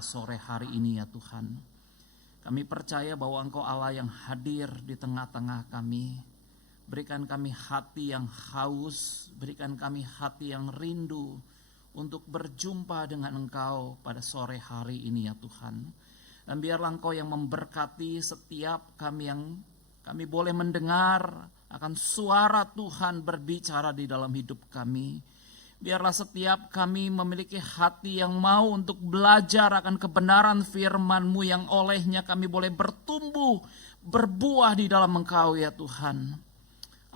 pada sore hari ini ya Tuhan. Kami percaya bahwa Engkau Allah yang hadir di tengah-tengah kami. Berikan kami hati yang haus, berikan kami hati yang rindu untuk berjumpa dengan Engkau pada sore hari ini ya Tuhan. Dan biarlah Engkau yang memberkati setiap kami yang kami boleh mendengar akan suara Tuhan berbicara di dalam hidup kami. Biarlah setiap kami memiliki hati yang mau untuk belajar akan kebenaran firman-Mu yang olehnya kami boleh bertumbuh, berbuah di dalam Engkau ya Tuhan.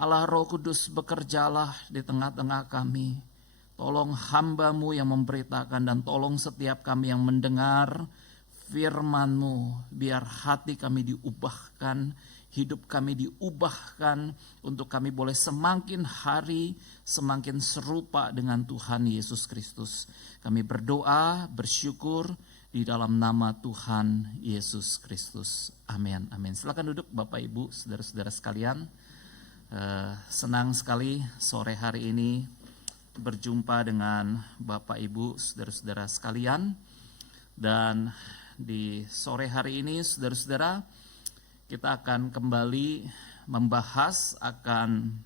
Allah Roh Kudus bekerjalah di tengah-tengah kami. Tolong hamba-Mu yang memberitakan dan tolong setiap kami yang mendengar firman-Mu. Biar hati kami diubahkan, hidup kami diubahkan untuk kami boleh semakin hari semakin serupa dengan Tuhan Yesus Kristus. Kami berdoa, bersyukur di dalam nama Tuhan Yesus Kristus. Amin. Amin. Silakan duduk Bapak Ibu, saudara-saudara sekalian. Senang sekali sore hari ini berjumpa dengan Bapak Ibu, saudara-saudara sekalian. Dan di sore hari ini saudara-saudara, kita akan kembali membahas akan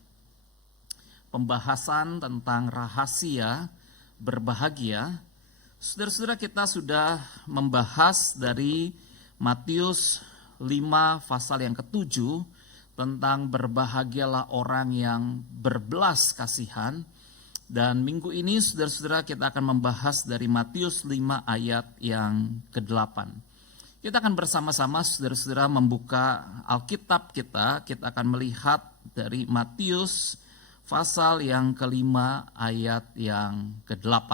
pembahasan tentang rahasia berbahagia. Saudara-saudara, kita sudah membahas dari Matius 5 pasal yang ke-7 tentang berbahagialah orang yang berbelas kasihan. Dan minggu ini saudara-saudara kita akan membahas dari Matius 5 ayat yang ke-8. Kita akan bersama-sama saudara-saudara membuka Alkitab kita. Kita akan melihat dari Matius pasal yang ke-5 ayat yang ke-8.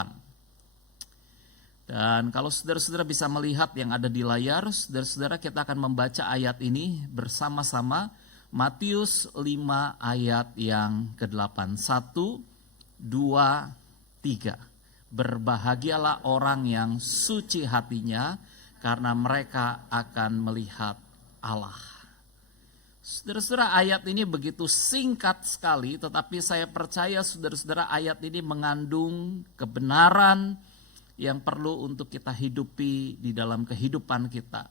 Dan kalau saudara-saudara bisa melihat yang ada di layar, saudara-saudara kita akan membaca ayat ini bersama-sama. Matius 5 ayat yang ke-8. 1, 2, 3. Berbahagialah orang yang suci hatinya, karena mereka akan melihat Allah. Saudara-saudara, ayat ini begitu singkat sekali, tetapi saya percaya saudara-saudara ayat ini mengandung kebenaran yang perlu untuk kita hidupi di dalam kehidupan kita.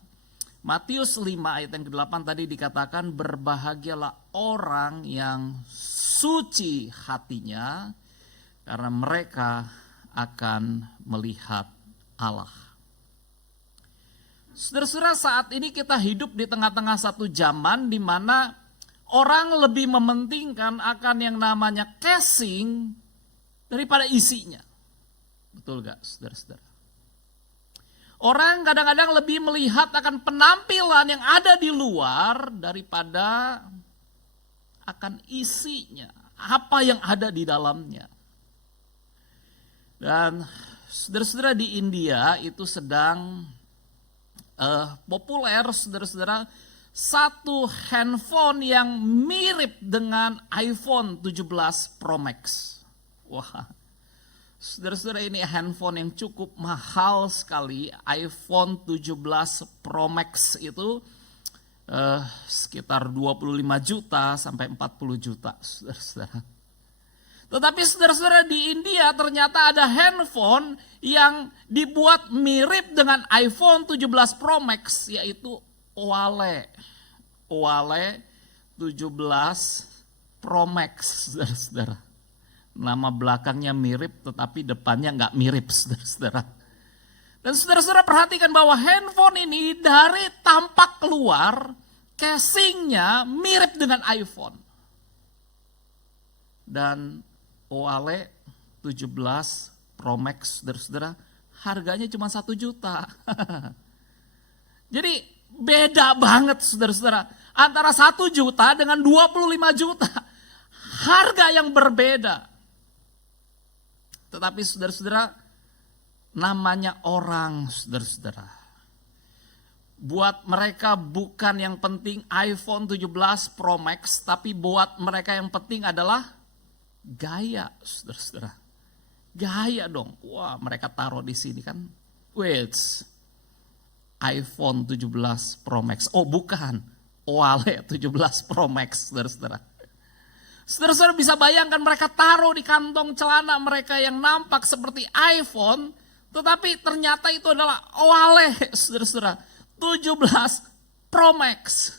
Matius 5 ayat yang ke-8 tadi dikatakan berbahagialah orang yang suci hatinya, karena mereka akan melihat Allah. Saudara-saudara, saat ini kita hidup di tengah-tengah satu zaman di mana orang lebih mementingkan akan yang namanya casing daripada isinya. Betul gak saudara-saudara? Orang kadang-kadang lebih melihat akan penampilan yang ada di luar daripada akan isinya, apa yang ada di dalamnya. Dan saudara-saudara, di India itu sedang populer saudara-saudara satu handphone yang mirip dengan iPhone 17 Pro Max. Wah, saudara-saudara, ini handphone yang cukup mahal sekali. iPhone 17 Pro Max itu sekitar 25 juta sampai 40 juta saudara-saudara. Tetapi saudara-saudara, di India ternyata ada handphone yang dibuat mirip dengan iPhone 17 Pro Max, yaitu Huawei 17 Pro Max saudara-saudara. Nama belakangnya mirip tetapi depannya nggak mirip saudara-saudara. Dan saudara-saudara perhatikan bahwa handphone ini dari tampak keluar casingnya mirip dengan iPhone. Dan Huawei 17 Pro Max saudara-saudara harganya cuma 1 juta. Jadi beda banget saudara-saudara antara 1 juta dengan 25 juta. Harga yang berbeda. Tetapi saudara-saudara, namanya orang saudara-saudara. Buat mereka bukan yang penting iPhone 17 Pro Max, tapi buat mereka yang penting adalah gaya saudara-saudara. Gaya dong. Wah, mereka taruh di sini kan. Wait, iPhone 17 Pro Max. Oh bukan, Huawei 17 Pro Max saudara-saudara. Saudara-saudara bisa bayangkan mereka taruh di kantong celana mereka yang nampak seperti iPhone, Tetapi ternyata itu adalah oleh saudara-saudara 17 Pro Max.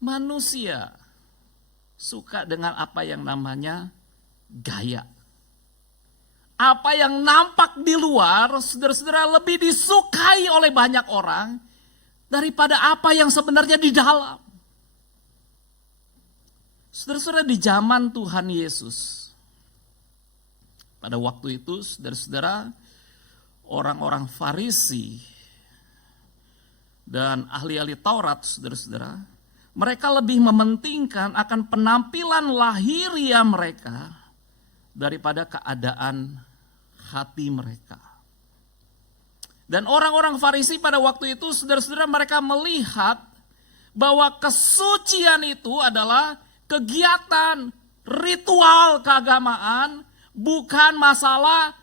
Manusia suka dengan apa yang namanya gaya. Apa yang nampak di luar, saudara-saudara, lebih disukai oleh banyak orang daripada apa yang sebenarnya di dalam. Saudara-saudara, di zaman Tuhan Yesus, pada waktu itu, saudara-saudara, orang-orang Farisi dan ahli-ahli Taurat, saudara-saudara, mereka lebih mementingkan akan penampilan lahiriah mereka daripada keadaan hati mereka. Dan orang-orang Farisi pada waktu itu, saudara-saudara, mereka melihat bahwa kesucian itu adalah kegiatan ritual keagamaan, bukan masalah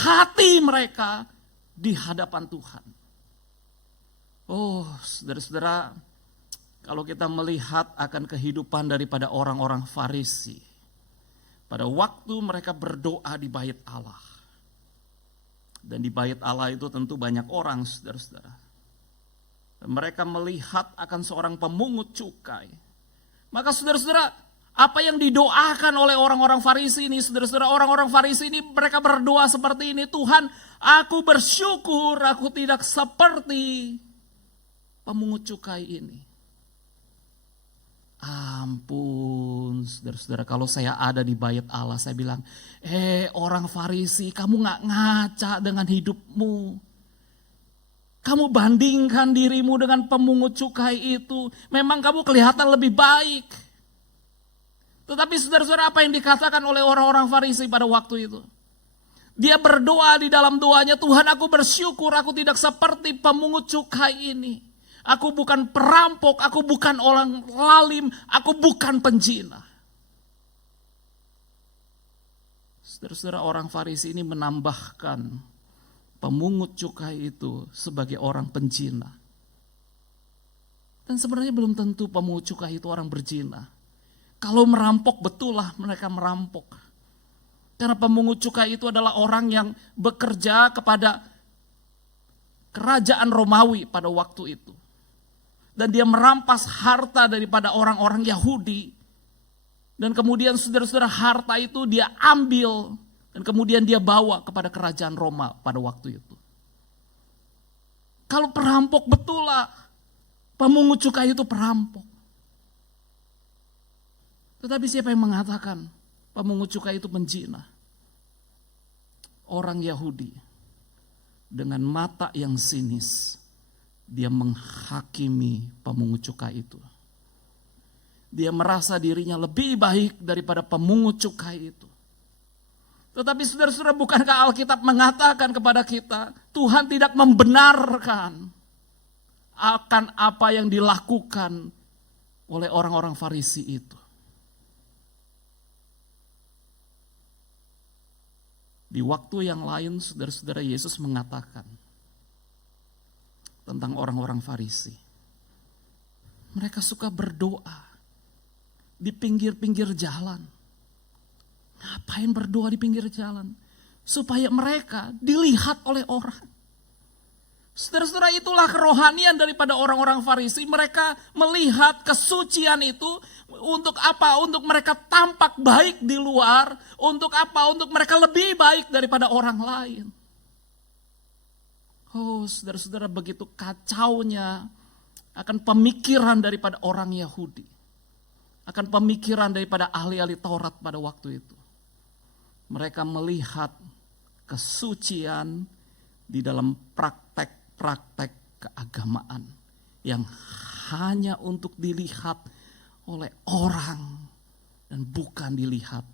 hati mereka di hadapan Tuhan. Oh, saudara-saudara, kalau kita melihat akan kehidupan daripada orang-orang Farisi, pada waktu mereka berdoa di bait Allah. Dan di bait Allah itu tentu banyak orang, saudara-saudara. Dan mereka melihat akan seorang pemungut cukai. Maka saudara-saudara, apa yang didoakan oleh orang-orang Farisi ini, saudara-saudara, orang-orang Farisi ini mereka berdoa seperti ini, Tuhan, aku bersyukur aku tidak seperti pemungut cukai ini. Ampun, saudara-saudara, kalau saya ada di bait Allah, saya bilang, orang Farisi, kamu gak ngaca dengan hidupmu. Kamu bandingkan dirimu dengan pemungut cukai itu, memang kamu kelihatan lebih baik. Tetapi saudara-saudara, apa yang dikatakan oleh orang-orang Farisi pada waktu itu? Dia berdoa di dalam doanya, Tuhan, aku bersyukur aku tidak seperti pemungut cukai ini. Aku bukan perampok, aku bukan orang lalim, aku bukan penjina. Saudara-saudara, orang Farisi ini menambahkan pemungut cukai itu sebagai orang penjina. Dan sebenarnya belum tentu pemungut cukai itu orang berzina. Kalau merampok, betul lah mereka merampok. Karena pemungut cukai itu adalah orang yang bekerja kepada kerajaan Romawi pada waktu itu. Dan dia merampas harta daripada orang-orang Yahudi. Dan kemudian saudara-saudara, harta itu dia ambil. Dan kemudian dia bawa kepada kerajaan Roma pada waktu itu. Kalau perampok, betul lah. Pemungut cukai itu perampok. Tetapi siapa yang mengatakan pemungut cukai itu penjina? Orang Yahudi dengan mata yang sinis. Dia menghakimi pemungut cukai itu. Dia merasa dirinya lebih baik daripada pemungut cukai itu. Tetapi saudara-saudara, bukankah Alkitab mengatakan kepada kita, Tuhan tidak membenarkan akan apa yang dilakukan oleh orang-orang Farisi itu. Di waktu yang lain, saudara-saudara, Yesus mengatakan tentang orang-orang Farisi. Mereka suka berdoa di pinggir-pinggir jalan. Ngapain berdoa di pinggir jalan? Supaya mereka dilihat oleh orang. Saudara-saudara, itulah kerohanian daripada orang-orang Farisi. Mereka melihat kesucian itu untuk apa? Untuk mereka tampak baik di luar. Untuk apa? Untuk mereka lebih baik daripada orang lain. Oh, saudara-saudara, begitu kacaunya akan pemikiran daripada orang Yahudi. Akan pemikiran daripada ahli-ahli Taurat pada waktu itu. Mereka melihat kesucian di dalam praktek-praktek keagamaan yang hanya untuk dilihat oleh orang dan bukan dilihat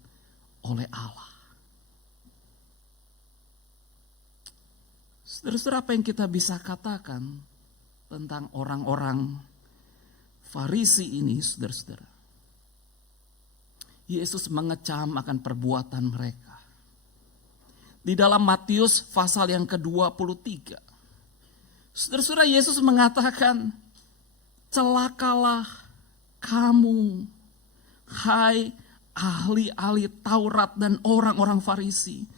oleh Allah. Saudara-saudara, apa yang kita bisa katakan tentang orang-orang Farisi ini, saudara-saudara? Yesus mengecam akan perbuatan mereka. Di dalam Matius pasal yang ke-23. Saudara-saudara, Yesus mengatakan, celakalah kamu, hai ahli-ahli Taurat dan orang-orang Farisi.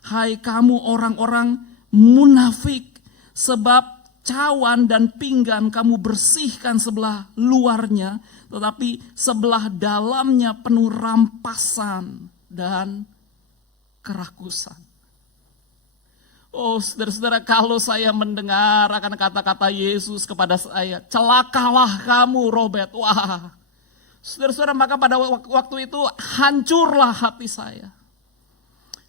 Hai kamu orang-orang munafik, sebab cawan dan pinggan kamu bersihkan sebelah luarnya, tetapi sebelah dalamnya penuh rampasan dan kerakusan. Oh saudara-saudara, kalau saya mendengar akan kata-kata Yesus kepada saya, celakalah kamu Robert. Wah, saudara-saudara, maka pada waktu itu hancurlah hati saya.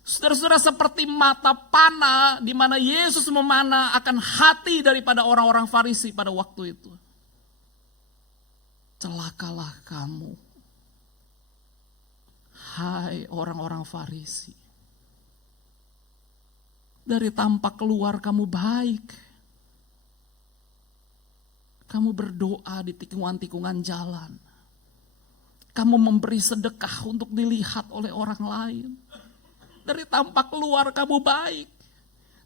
Saudara-saudara, seperti mata panah di mana Yesus memanah akan hati daripada orang-orang Farisi pada waktu itu. Celakalah kamu, hai orang-orang Farisi. Dari tampak keluar kamu baik. Kamu berdoa di tikungan-tikungan jalan. Kamu memberi sedekah untuk dilihat oleh orang lain. Dari tampak keluar kamu baik.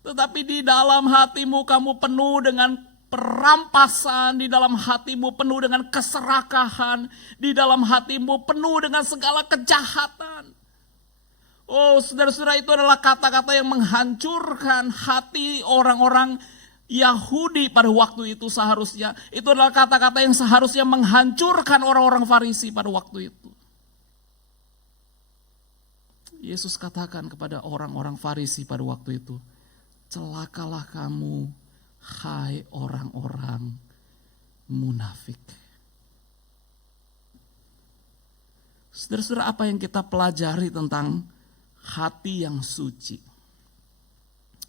Tetapi di dalam hatimu kamu penuh dengan perampasan. Di dalam hatimu penuh dengan keserakahan. Di dalam hatimu penuh dengan segala kejahatan. Oh saudara-saudara, itu adalah kata-kata yang menghancurkan hati orang-orang Yahudi pada waktu itu seharusnya. Itu adalah kata-kata yang seharusnya menghancurkan orang-orang Farisi pada waktu itu. Yesus katakan kepada orang-orang Farisi pada waktu itu, celakalah kamu, hai orang-orang munafik. Saudara-saudara, apa yang kita pelajari tentang hati yang suci?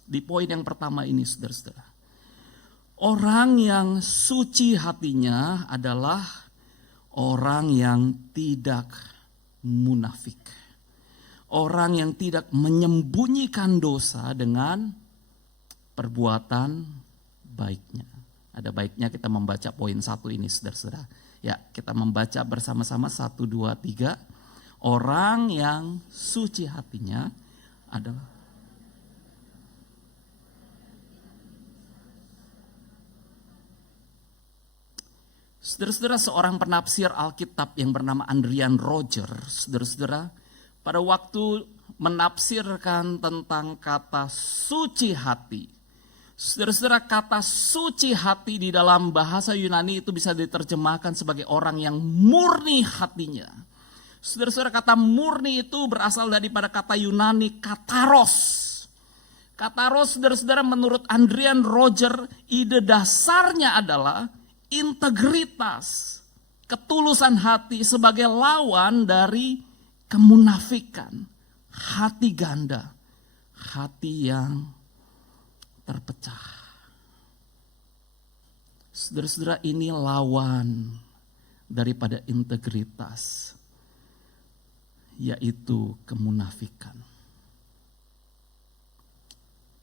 Di poin yang pertama ini, saudara-saudara, orang yang suci hatinya adalah orang yang tidak munafik. Orang yang tidak menyembunyikan dosa dengan perbuatan baiknya. Ada baiknya kita membaca poin 1 ini, saudara-saudara. Ya, kita membaca bersama-sama 1, 2, 3. Orang yang suci hatinya adalah saudara-saudara, seorang penafsir Alkitab yang bernama Adrian Rogers, saudara-saudara, pada waktu menafsirkan tentang kata suci hati, saudara-saudara, kata suci hati di dalam bahasa Yunani itu bisa diterjemahkan sebagai orang yang murni hatinya. Saudara-saudara, kata murni itu berasal daripada kata Yunani kataros. Kataros, saudara-saudara, menurut Adrian Rogers, ide dasarnya adalah integritas, ketulusan hati sebagai lawan dari kemunafikan, hati ganda, hati yang terpecah. Saudara-saudara, ini lawan daripada integritas, yaitu kemunafikan.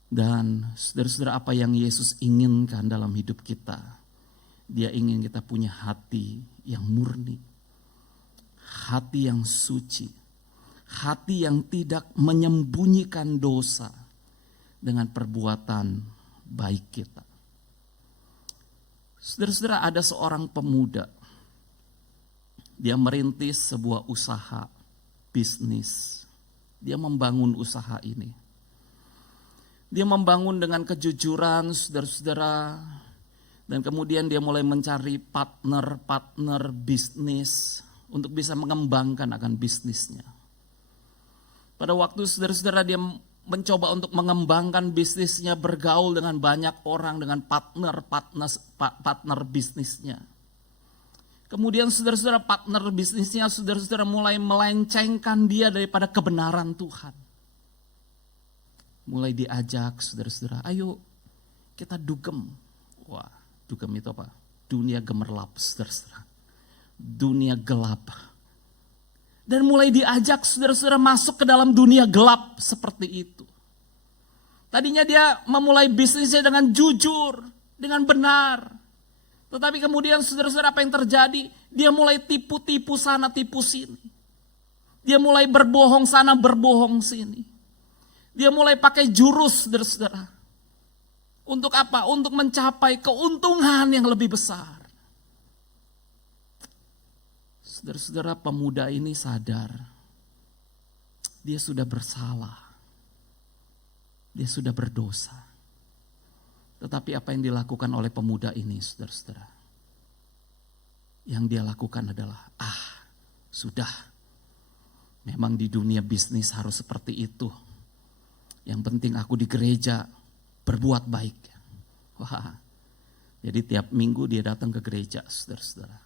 Dan saudara-saudara, apa yang Yesus inginkan dalam hidup kita? Dia ingin kita punya hati yang murni, hati yang suci, hati yang tidak menyembunyikan dosa dengan perbuatan baik kita. Saudara-saudara, ada seorang pemuda, dia merintis sebuah usaha bisnis. Dia membangun usaha ini. Dia membangun dengan kejujuran, saudara-saudara. Dan kemudian dia mulai mencari partner bisnis untuk bisa mengembangkan akan bisnisnya. Pada waktu saudara-saudara dia mencoba untuk mengembangkan bisnisnya, bergaul dengan banyak orang, dengan partner bisnisnya. Kemudian saudara-saudara, partner bisnisnya saudara-saudara mulai melencengkan dia daripada kebenaran Tuhan. Mulai diajak saudara-saudara, ayo kita dugem. Wah, dugem itu apa? Dunia gemerlap, saudara-saudara. Dunia gelap. Dan mulai diajak saudara-saudara masuk ke dalam dunia gelap seperti itu. Tadinya dia memulai bisnisnya dengan jujur, dengan benar. Tetapi kemudian saudara-saudara, apa yang terjadi? Dia mulai tipu-tipu sana, tipu sini. Dia mulai berbohong sana, berbohong sini. Dia mulai pakai jurus, saudara-saudara. Untuk apa? Untuk mencapai keuntungan yang lebih besar. Saudara-saudara, pemuda ini sadar. Dia sudah bersalah. Dia sudah berdosa. Tetapi apa yang dilakukan oleh pemuda ini, saudara-saudara? Yang dia lakukan adalah, sudah. Memang di dunia bisnis harus seperti itu. Yang penting aku di gereja berbuat baik. Wah, jadi tiap minggu dia datang ke gereja, saudara-saudara.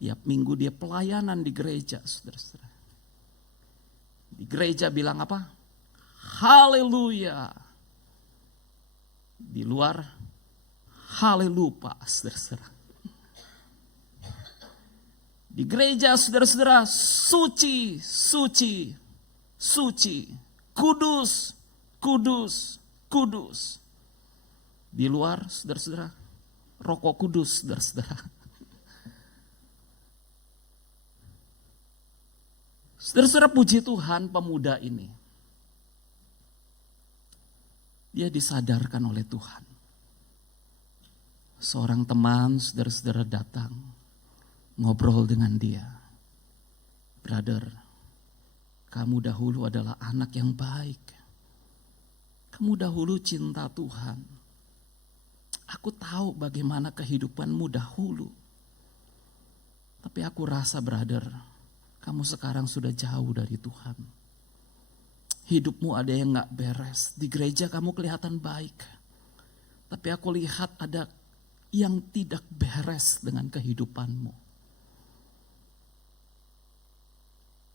Tiap minggu dia pelayanan di gereja, saudara-saudara. Di gereja bilang apa? Haleluya. Di luar, haleluya, saudara-saudara. Di gereja, saudara-saudara, suci, suci, suci, kudus, kudus, kudus. Di luar, saudara-saudara, rokok kudus, saudara-saudara. Saudara-saudara, puji Tuhan, pemuda ini, dia disadarkan oleh Tuhan. Seorang teman, saudara-saudara, datang, ngobrol dengan dia. Brother, kamu dahulu adalah anak yang baik. Kamu dahulu cinta Tuhan. Aku tahu bagaimana kehidupanmu dahulu. Tapi aku rasa, brother, kamu sekarang sudah jauh dari Tuhan. Hidupmu ada yang gak beres. Di gereja kamu kelihatan baik. Tapi aku lihat ada yang tidak beres dengan kehidupanmu.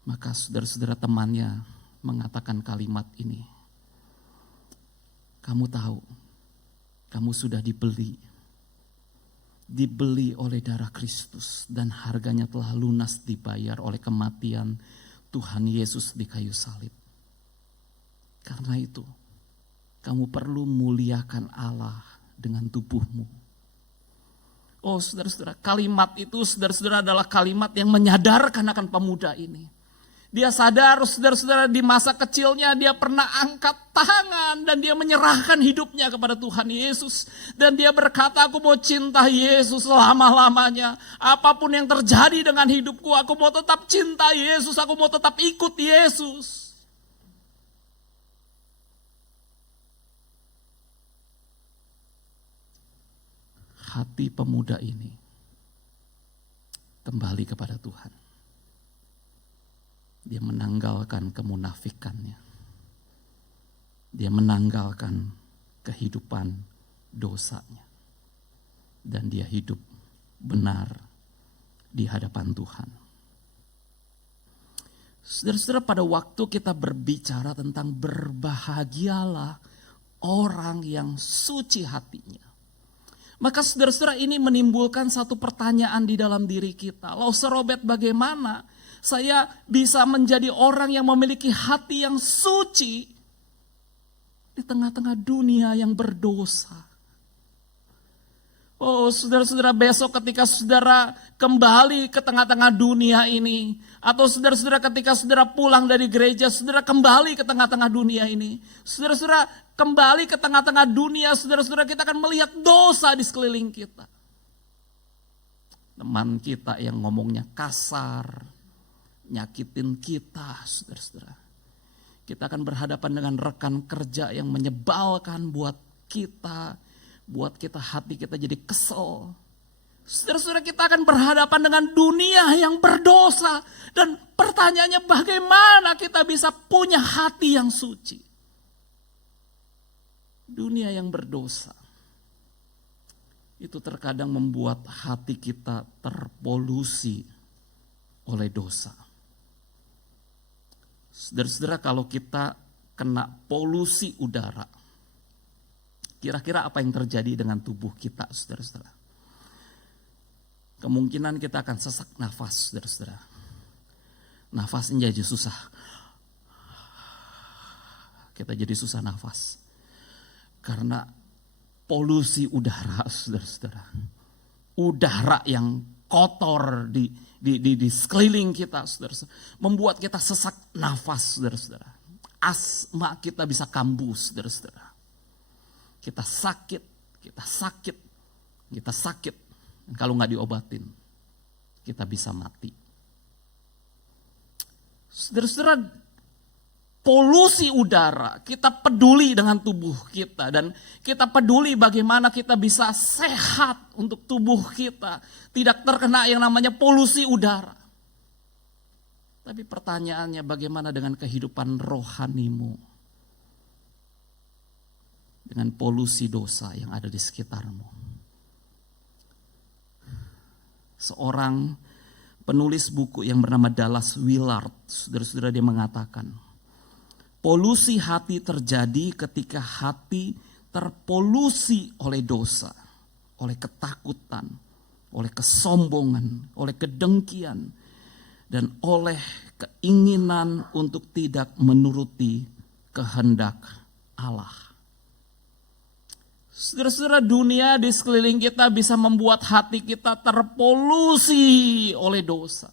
Maka saudara-saudara temannya mengatakan kalimat ini. Kamu tahu, kamu sudah dibeli. Dibeli oleh darah Kristus dan harganya telah lunas dibayar oleh kematian Tuhan Yesus di kayu salib. Karena itu, kamu perlu muliakan Allah dengan tubuhmu. Oh saudara-saudara, kalimat itu saudara-saudara adalah kalimat yang menyadarkan akan pemuda ini. Dia sadar, saudara-saudara, di masa kecilnya dia pernah angkat tangan dan dia menyerahkan hidupnya kepada Tuhan Yesus. Dan dia berkata, aku mau cinta Yesus selama-lamanya. Apapun yang terjadi dengan hidupku, aku mau tetap cinta Yesus, aku mau tetap ikut Yesus. Hati pemuda ini kembali kepada Tuhan. Dia menanggalkan kemunafikannya. Dia menanggalkan kehidupan dosanya. Dan dia hidup benar di hadapan Tuhan. Saudara-saudara, pada waktu kita berbicara tentang berbahagialah orang yang suci hatinya. Maka saudara-saudara, ini menimbulkan satu pertanyaan di dalam diri kita. Lalu Robert, bagaimana saya bisa menjadi orang yang memiliki hati yang suci di tengah-tengah dunia yang berdosa? Oh saudara-saudara, besok ketika saudara kembali ke tengah-tengah dunia ini, atau saudara-saudara ketika saudara pulang dari gereja, saudara kembali ke tengah-tengah dunia ini, saudara-saudara kembali ke tengah-tengah dunia, saudara-saudara, kita akan melihat dosa di sekeliling kita. Teman kita yang ngomongnya kasar, nyakitin kita, saudara-saudara. Kita akan berhadapan dengan rekan kerja yang menyebalkan buat kita hati kita jadi kesel. Saudara-saudara, kita akan berhadapan dengan dunia yang berdosa. Dan pertanyaannya, bagaimana kita bisa punya hati yang suci? Dunia yang berdosa itu terkadang membuat hati kita terpolusi oleh dosa. Saudara-saudara, kalau kita kena polusi udara, kira-kira apa yang terjadi dengan tubuh kita, saudara-saudara? Kemungkinan kita akan sesak nafas, saudara-saudara. Nafasnya jadi susah. Kita jadi susah nafas. Karena polusi udara, saudara-saudara. Udara yang kotor di sekeliling kita, saudara-saudara, membuat kita sesak nafas, saudara-saudara. Asma kita bisa kambuh, saudara-saudara. Kita sakit. Kalau nggak diobatin, kita bisa mati. Saudara-saudara, polusi udara, kita peduli dengan tubuh kita dan kita peduli bagaimana kita bisa sehat untuk tubuh kita, tidak terkena yang namanya polusi udara. Tapi pertanyaannya, bagaimana dengan kehidupan rohanimu? Dengan polusi dosa yang ada di sekitarmu. Seorang penulis buku yang bernama Dallas Willard, saudara-saudara, dia mengatakan, polusi hati terjadi ketika hati terpolusi oleh dosa, oleh ketakutan, oleh kesombongan, oleh kedengkian, dan oleh keinginan untuk tidak menuruti kehendak Allah. Saudara-saudara, dunia di sekeliling kita bisa membuat hati kita terpolusi oleh dosa.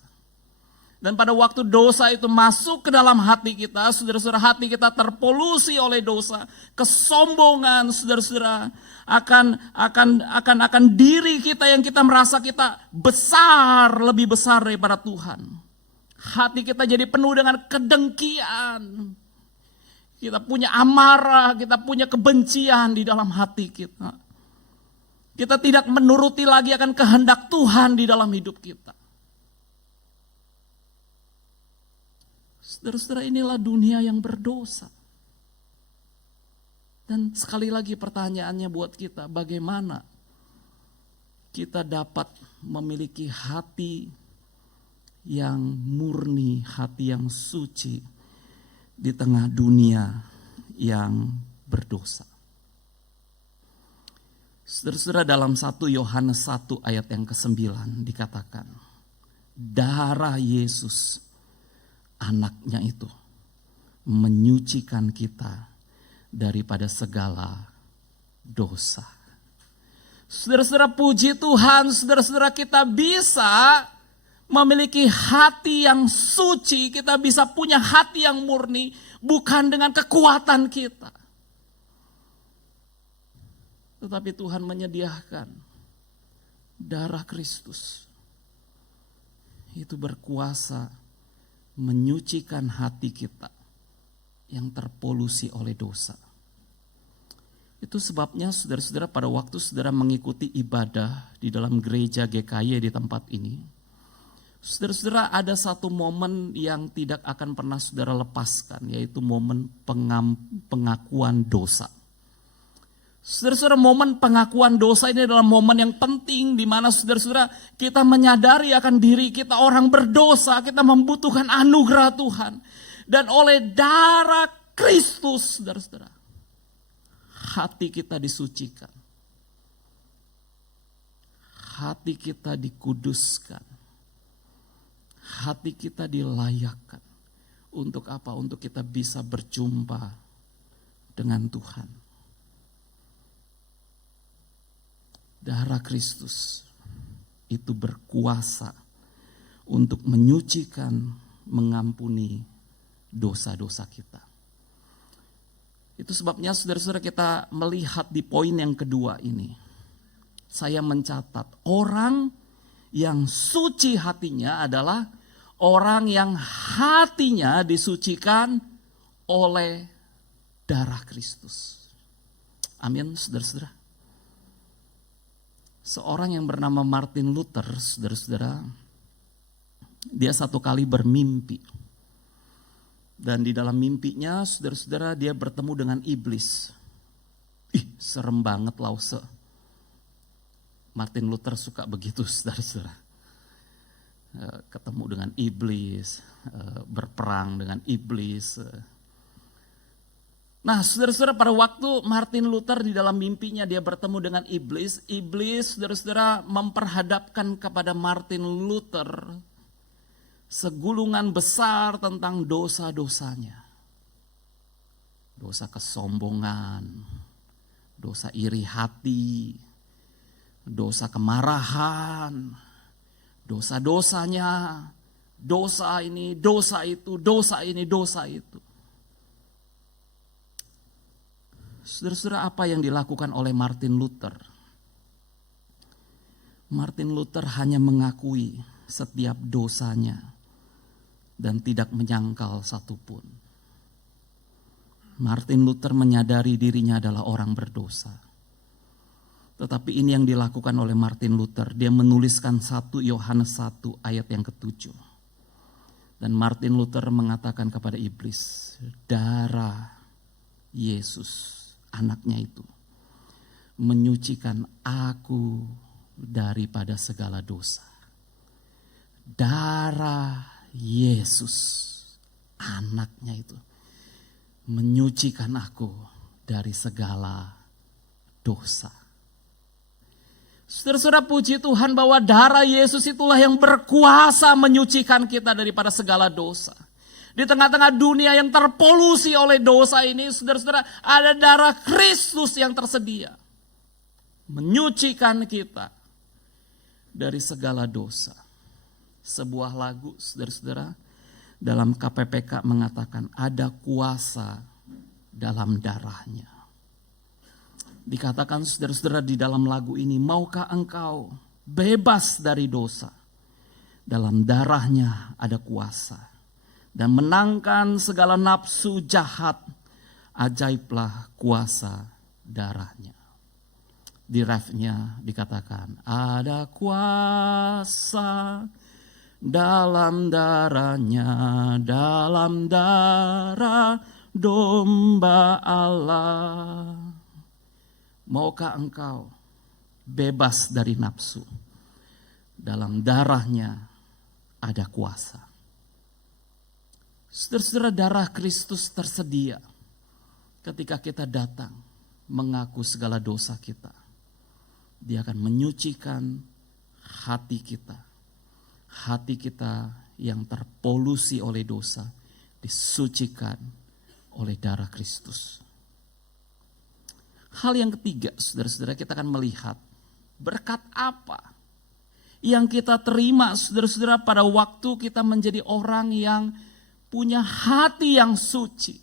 Dan pada waktu dosa itu masuk ke dalam hati kita, saudara-saudara, hati kita terpolusi oleh dosa. Kesombongan, saudara-saudara, akan diri kita yang kita merasa kita besar, lebih besar daripada Tuhan. Hati kita jadi penuh dengan kedengkian. Kita punya amarah, kita punya kebencian di dalam hati kita. Kita tidak menuruti lagi akan kehendak Tuhan di dalam hidup kita. Saudara-saudara, inilah dunia yang berdosa. Dan sekali lagi pertanyaannya buat kita, bagaimana kita dapat memiliki hati yang murni, hati yang suci, di tengah dunia yang berdosa. Saudara-saudara, dalam 1 Yohanes 1 ayat yang ke-9 dikatakan, darah Yesus anaknya itu menyucikan kita daripada segala dosa. Saudara-saudara, puji Tuhan, saudara-saudara, kita bisa memiliki hati yang suci, kita bisa punya hati yang murni, bukan dengan kekuatan kita. Tetapi Tuhan menyediakan darah Kristus. Itu berkuasa menyucikan hati kita yang terpolusi oleh dosa. Itu sebabnya saudara-saudara, pada waktu saudara mengikuti ibadah di dalam gereja GKY di tempat ini, saudara-saudara, ada satu momen yang tidak akan pernah saudara lepaskan, yaitu momen pengakuan dosa. Saudara-saudara, momen pengakuan dosa ini adalah momen yang penting di mana saudara-saudara kita menyadari akan diri kita orang berdosa, kita membutuhkan anugerah Tuhan. Dan oleh darah Kristus, saudara-saudara, hati kita disucikan. Hati kita dikuduskan. Hati kita dilayakkan. Untuk apa? Untuk kita bisa berjumpa dengan Tuhan. Darah Kristus itu berkuasa untuk menyucikan, mengampuni dosa-dosa kita. Itu sebabnya saudara-saudara, kita melihat di poin yang kedua ini. Saya mencatat, orang yang suci hatinya adalah orang yang hatinya disucikan oleh darah Kristus. Amin, saudara-saudara. Seorang yang bernama Martin Luther, saudara-saudara, dia satu kali bermimpi. Dan di dalam mimpinya, saudara-saudara, dia bertemu dengan iblis. Serem banget lause. Martin Luther suka begitu, saudara-saudara. Ketemu dengan iblis, berperang dengan iblis. Nah, saudara-saudara, pada waktu Martin Luther di dalam mimpinya dia bertemu dengan iblis, saudara-saudara, memperhadapkan kepada Martin Luther segulungan besar tentang dosa-dosanya. Dosa kesombongan, dosa iri hati, dosa kemarahan, dosa-dosanya, dosa ini, dosa itu, dosa ini, dosa itu. Saudara-saudara, apa yang dilakukan oleh Martin Luther? Martin Luther hanya mengakui setiap dosanya dan tidak menyangkal satupun. Martin Luther menyadari dirinya adalah orang berdosa. Tetapi ini yang dilakukan oleh Martin Luther. Dia menuliskan 1 Yohanes 1 ayat yang ke-7. Dan Martin Luther mengatakan kepada iblis, darah Yesus, anaknya itu, menyucikan aku daripada segala dosa. Darah Yesus, anaknya itu, menyucikan aku dari segala dosa. Saudara-saudara, puji Tuhan bahwa darah Yesus itulah yang berkuasa menyucikan kita daripada segala dosa. Di tengah-tengah dunia yang terpolusi oleh dosa ini, saudara-saudara, ada darah Kristus yang tersedia. Menyucikan kita dari segala dosa. Sebuah lagu, saudara-saudara, dalam KPPK mengatakan ada kuasa dalam darahnya. Dikatakan saudara-saudara di dalam lagu ini, maukah engkau bebas dari dosa? Dalam darahnya ada kuasa. Dan menangkan segala nafsu jahat, ajaiblah kuasa darahnya. Di refnya dikatakan, ada kuasa dalam darahnya, dalam darah domba Allah. Maukah engkau bebas dari nafsu? Dalam darahnya ada kuasa. Saudara-saudara, darah Kristus tersedia ketika kita datang mengaku segala dosa kita. Dia akan menyucikan hati kita. Hati kita yang terpolusi oleh dosa disucikan oleh darah Kristus. Hal yang ketiga, saudara-saudara, kita akan melihat berkat apa yang kita terima, saudara-saudara, pada waktu kita menjadi orang yang punya hati yang suci.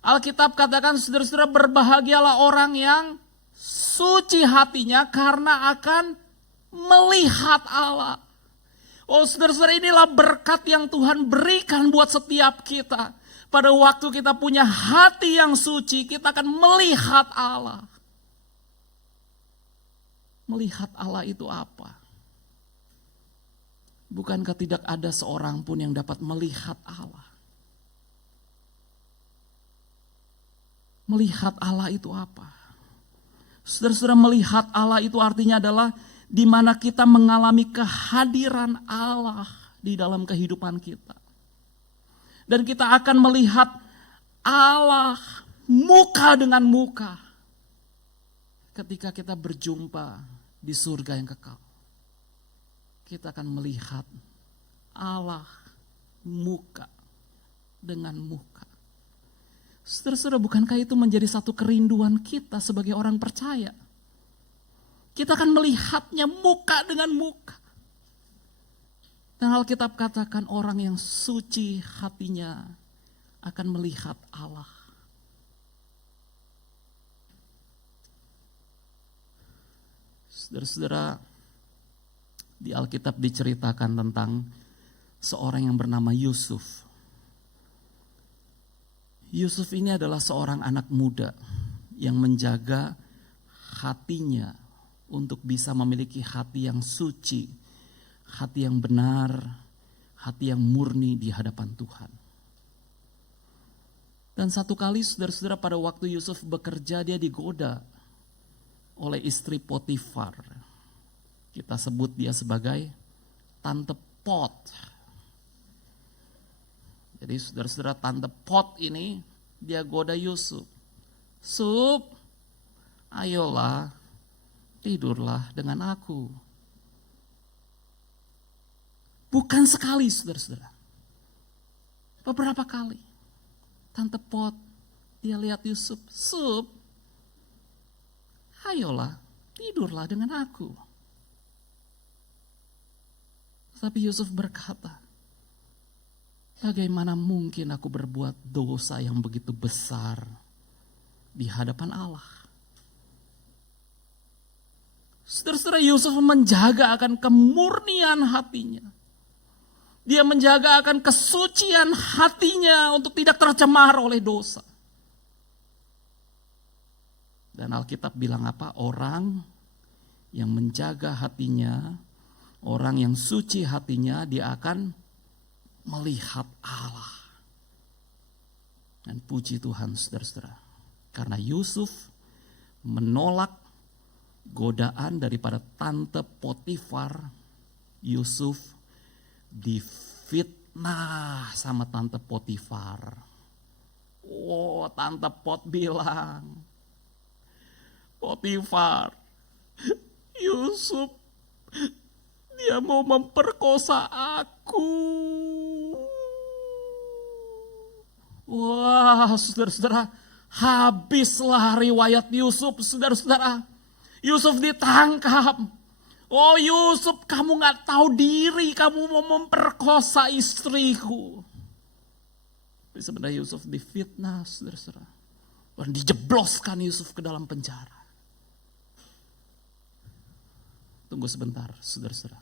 Alkitab katakan, saudara-saudara, berbahagialah orang yang suci hatinya karena akan melihat Allah. Oh, saudara-saudara, inilah berkat yang Tuhan berikan buat setiap kita. Pada waktu kita punya hati yang suci, kita akan melihat Allah. Melihat Allah itu apa? Bukankah tidak ada seorang pun yang dapat melihat Allah? Melihat Allah itu apa? Saudara-saudara, melihat Allah itu artinya adalah di mana kita mengalami kehadiran Allah di dalam kehidupan kita. Dan kita akan melihat Allah muka dengan muka ketika kita berjumpa di surga yang kekal. Kita akan melihat Allah muka dengan muka. Saudara-saudara, bukankah itu menjadi satu kerinduan kita sebagai orang percaya? Kita akan melihatnya muka dengan muka. Dan Alkitab katakan orang yang suci hatinya akan melihat Allah. Saudara-saudara, di Alkitab diceritakan tentang seorang yang bernama Yusuf. Yusuf ini adalah seorang anak muda yang menjaga hatinya untuk bisa memiliki hati yang suci, hati yang benar, hati yang murni di hadapan Tuhan. Dan satu kali, saudara-saudara, pada waktu Yusuf bekerja, dia digoda oleh istri Potifar. Kita sebut dia sebagai Tante Pot. Jadi saudara-saudara, Tante Pot ini dia goda Yusuf. Sup, ayolah, tidurlah dengan aku. Bukan sekali, saudara-saudara. Beberapa kali. Tante Pot, dia lihat Yusuf. Sup, ayolah, tidurlah dengan aku. Tapi Yusuf berkata, bagaimana mungkin aku berbuat dosa yang begitu besar di hadapan Allah? Saudara-saudara, Yusuf menjaga akan kemurnian hatinya. Dia menjaga akan kesucian hatinya untuk tidak tercemar oleh dosa. Dan Alkitab bilang apa? Orang yang menjaga hatinya, orang yang suci hatinya, dia akan melihat Allah. Dan puji Tuhan saudara-saudara, karena Yusuf menolak godaan daripada tante Potifar, Yusuf difitnah sama tante Potifar. Oh, tante Pot bilang, Potifar, Yusuf dia mau memperkosa aku. Wah, saudara-saudara, habislah riwayat Yusuf, saudara-saudara. Yusuf ditangkap. Oh Yusuf, kamu gak tahu diri, kamu mau memperkosa istriku. Tapi sebenarnya Yusuf difitnah, saudara-saudara. Dan dijebloskan Yusuf ke dalam penjara. Tunggu sebentar, saudara-saudara.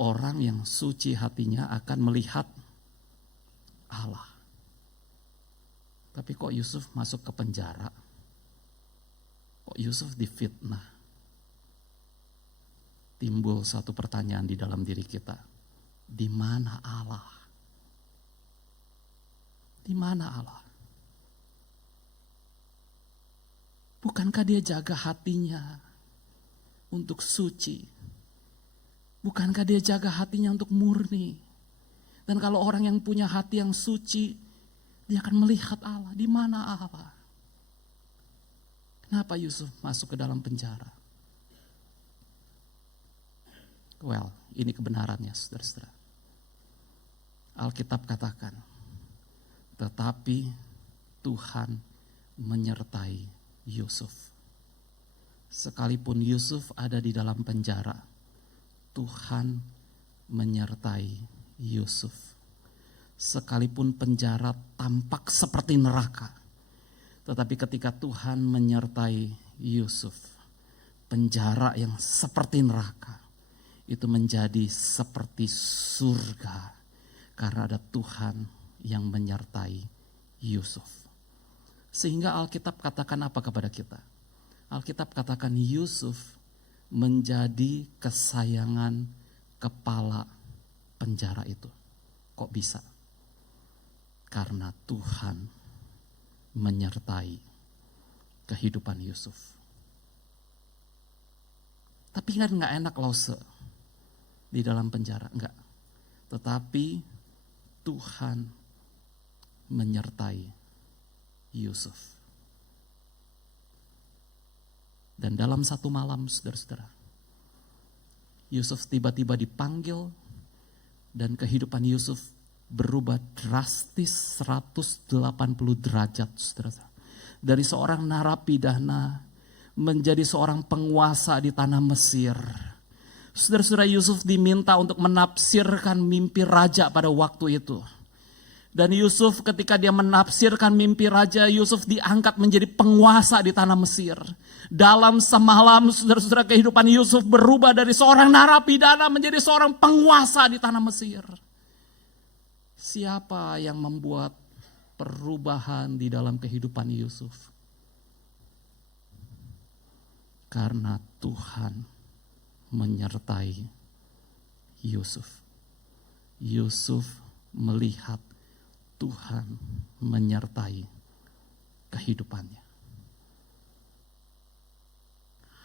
Orang yang suci hatinya akan melihat Allah. Tapi kok Yusuf masuk ke penjara? Kok Yusuf difitnah? Timbul satu pertanyaan di dalam diri kita. Di mana Allah? Di mana Allah? Bukankah dia jaga hatinya untuk suci? Bukankah dia jaga hatinya untuk murni? Dan kalau orang yang punya hati yang suci, dia akan melihat Allah. Di mana Allah? Kenapa Yusuf masuk ke dalam penjara? Well, ini kebenarannya, saudara-saudara. Alkitab katakan, tetapi Tuhan menyertai Yusuf. Sekalipun Yusuf ada di dalam penjara, Tuhan menyertai Yusuf. Sekalipun penjara tampak seperti neraka, tetapi ketika Tuhan menyertai Yusuf, penjara yang seperti neraka itu menjadi seperti surga karena ada Tuhan yang menyertai Yusuf. Sehingga Alkitab katakan apa kepada kita? Alkitab katakan Yusuf menjadi kesayangan kepala penjara itu. Kok bisa? Karena Tuhan menyertai kehidupan Yusuf. Tapi kan gak enak Lause di dalam penjara, enggak. Tetapi Tuhan menyertai Yusuf. Dan dalam satu malam, saudara-saudara, Yusuf tiba-tiba dipanggil dan kehidupan Yusuf berubah drastis 180 derajat, saudara. Dari seorang narapidana menjadi seorang penguasa di tanah Mesir. Saudara-saudara, Yusuf diminta untuk menafsirkan mimpi raja pada waktu itu. Dan Yusuf ketika dia menafsirkan mimpi raja, Yusuf diangkat menjadi penguasa di tanah Mesir. Dalam semalam, saudara-saudara, kehidupan Yusuf berubah dari seorang narapidana menjadi seorang penguasa di tanah Mesir. Siapa yang membuat perubahan di dalam kehidupan Yusuf? Karena Tuhan menyertai Yusuf. Yusuf melihat Tuhan menyertai kehidupannya.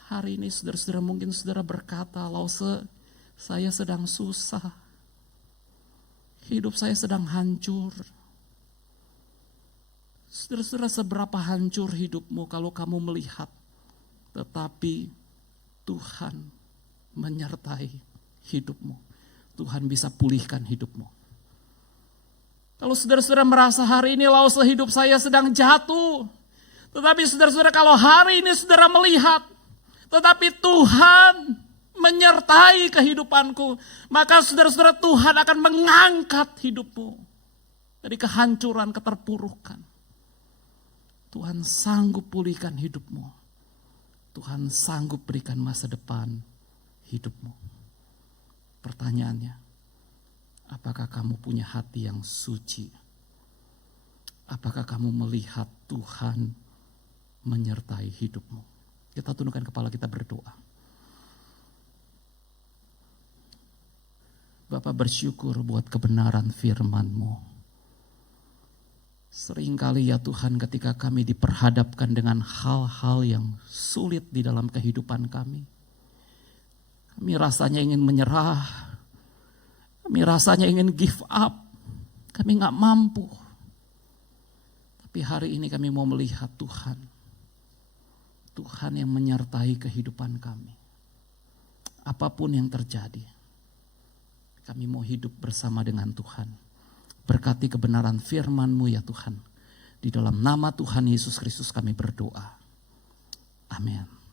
Hari ini saudara-saudara, mungkin saudara berkata, Lause, saya sedang susah. Hidup saya sedang hancur. Saudara-saudara, seberapa hancur hidupmu kalau kamu melihat, tetapi Tuhan menyertai hidupmu. Tuhan bisa pulihkan hidupmu. Kalau saudara-saudara merasa hari ini Lause hidup saya sedang jatuh. Tetapi saudara-saudara, kalau hari ini saudara melihat, tetapi Tuhan menyertai kehidupanku, maka saudara-saudara, Tuhan akan mengangkat hidupmu dari kehancuran, keterpurukan. Tuhan sanggup pulihkan hidupmu. Tuhan sanggup berikan masa depan hidupmu. Pertanyaannya, apakah kamu punya hati yang suci? Apakah kamu melihat Tuhan menyertai hidupmu. Kita tundukkan kepala, kita berdoa. Bapa, bersyukur buat kebenaran firman-Mu. Seringkali ya Tuhan, ketika kami diperhadapkan dengan hal-hal yang sulit di dalam kehidupan kami, kami rasanya ingin menyerah, kami rasanya ingin give up, kami gak mampu. Tapi hari ini kami mau melihat Tuhan, Tuhan yang menyertai kehidupan kami. Apapun yang terjadi, kami mau hidup bersama dengan Tuhan. Berkati kebenaran firman-Mu ya Tuhan. Di dalam nama Tuhan Yesus Kristus kami berdoa. Amin.